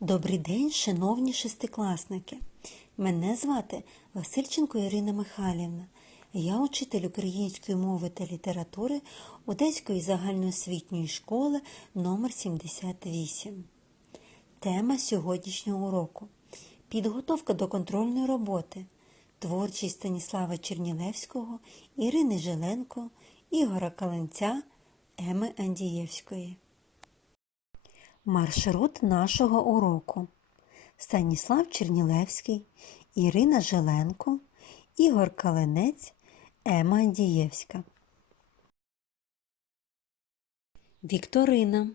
Добрий день, шановні шестикласники. Мене звати Васильченко Ірина Михайлівна. Я учитель української мови та літератури Одеської загальноосвітньої школи номер 78. Тема сьогоднішнього уроку Підготовка до контрольної роботи. Творчість Станіслава Чернілевського, Ірини Жиленко, Ігора Каленця, Еми Андієвської. Маршрут нашого уроку. Станіслав Чернілевський, Ірина Жиленко, Ігор Каленець, Ема Андієвська. Вікторина.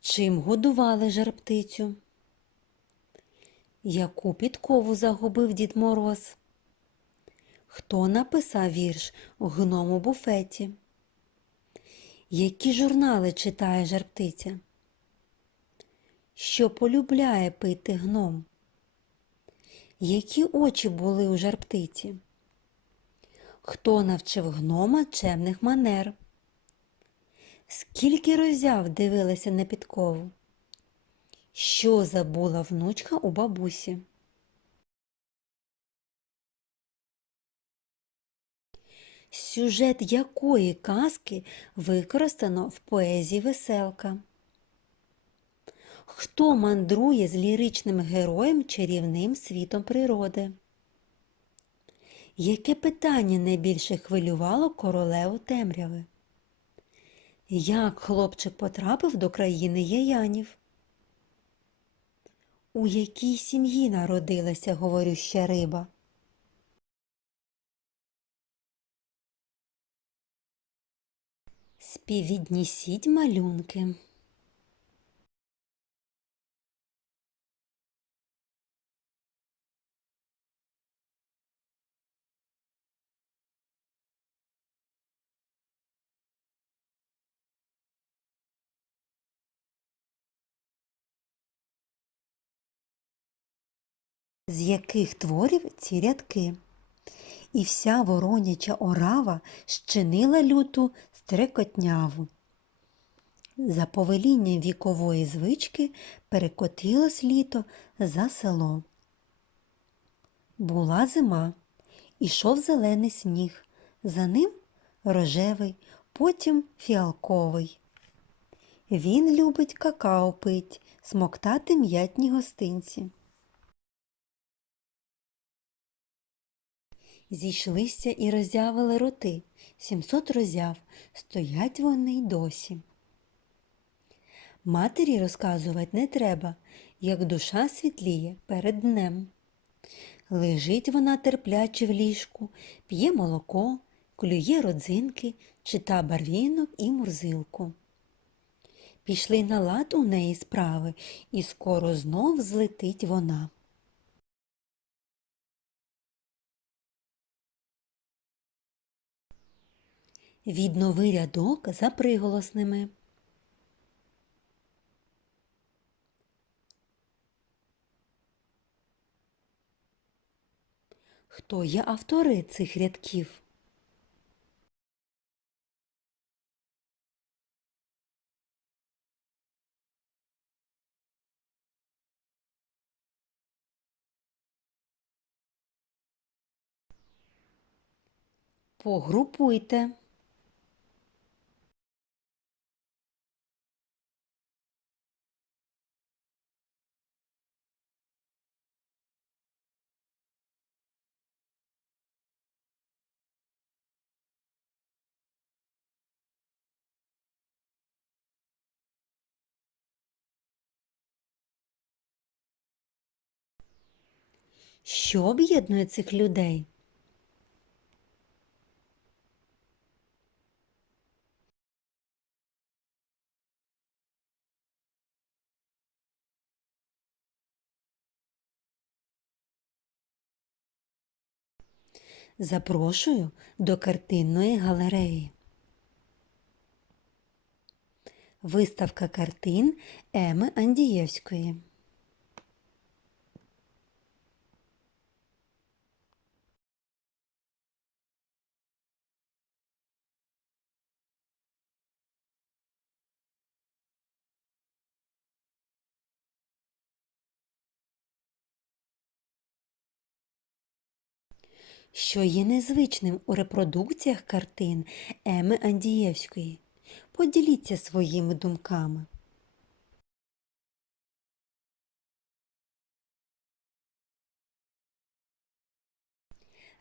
Чим годували жарптицю? Яку підкову загубив Дід Мороз? Хто написав вірш у гному буфеті? Які журнали читає жарптиця? Що полюбляє пити гном? Які очі були у жарптиці? Хто навчив гнома чемних манер? Скільки роззяв дивилася на підкову? Що забула внучка у бабусі? Сюжет якої казки використано в поезії Веселка? Хто мандрує з ліричним героєм чарівним світом природи? Яке питання найбільше хвилювало королеву темряви? Як хлопчик потрапив до країни яянів? У якій сім'ї народилася говорюща риба? Співвіднісіть малюнки. З яких творів ці рядки? І вся вороняча орава щинила люту стрекотняву. За повелінням вікової звички перекотилось літо за село. Була зима, ішов зелений сніг, за ним рожевий, потім фіалковий. Він любить какао пить, смоктати м'ятні гостинці. Зійшлися і роззявили роти, сімсот роззяв, стоять вони й досі. Матері розказувати не треба, як душа світліє перед днем. Лежить вона терпляче в ліжку, п'є молоко, клює родзинки, чита барвінок і мурзилку. Пішли на лад у неї справи, і скоро знов злетить вона. Віднови рядок за приголосними. Хто є автори цих рядків? Погрупуйте. Що об'єднує цих людей? Запрошую до картинної галереї. Виставка картин Еми Андієвської. Що є незвичним у репродукціях картин Еми Андієвської? Поділіться своїми думками.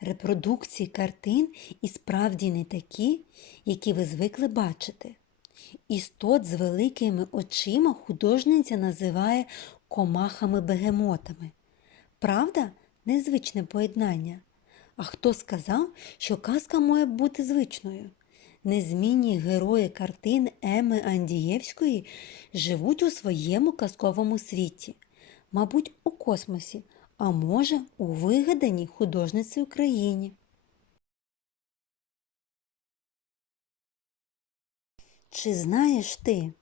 Репродукції картин і справді не такі, які ви звикли бачити. Істот з великими очима художниця називає комахами-бегемотами. Правда, незвичне поєднання. А хто сказав, що казка має бути звичною? Незмінні герої картин Еми Андієвської живуть у своєму казковому світі, мабуть, у космосі, а може, у вигаданій художниці Україні. Чи знаєш ти,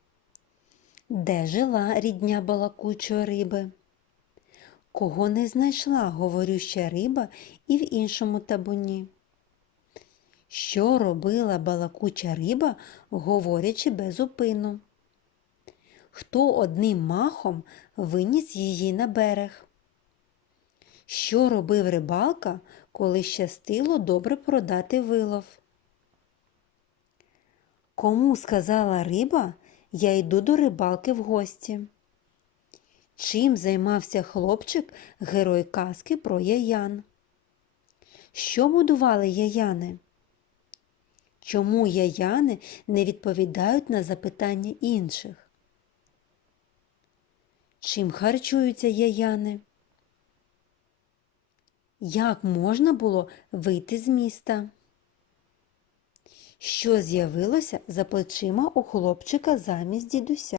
де жила рідня балакучої риби? Кого не знайшла говорюща риба і в іншому табуні? Що робила балакуча риба, говорячи безупину? Хто одним махом виніс її на берег? Що робив рибалка, коли щастило добре продати вилов? Кому сказала риба, я йду до рибалки в гості? Чим займався хлопчик, герой казки про яян? Що будували яяни? Чому яяни не відповідають на запитання інших? Чим харчуються яяни? Як можна було вийти з міста? Що з'явилося за плечима у хлопчика замість дідуся?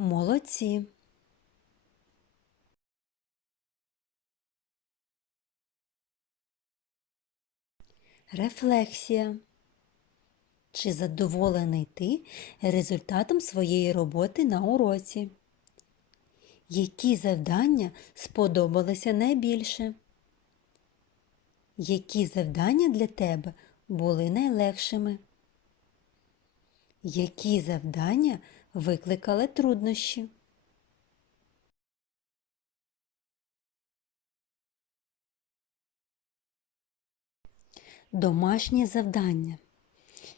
Молодці. Рефлексія. Чи задоволений ти результатом своєї роботи на уроці? Які завдання сподобалися найбільше? Які завдання для тебе були найлегшими? Які завдання викликали труднощі? Домашнє завдання.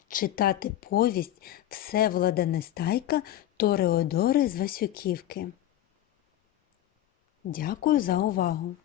Читати повість Всеволода Нестайка Тореодори з Васюківки. Дякую за увагу!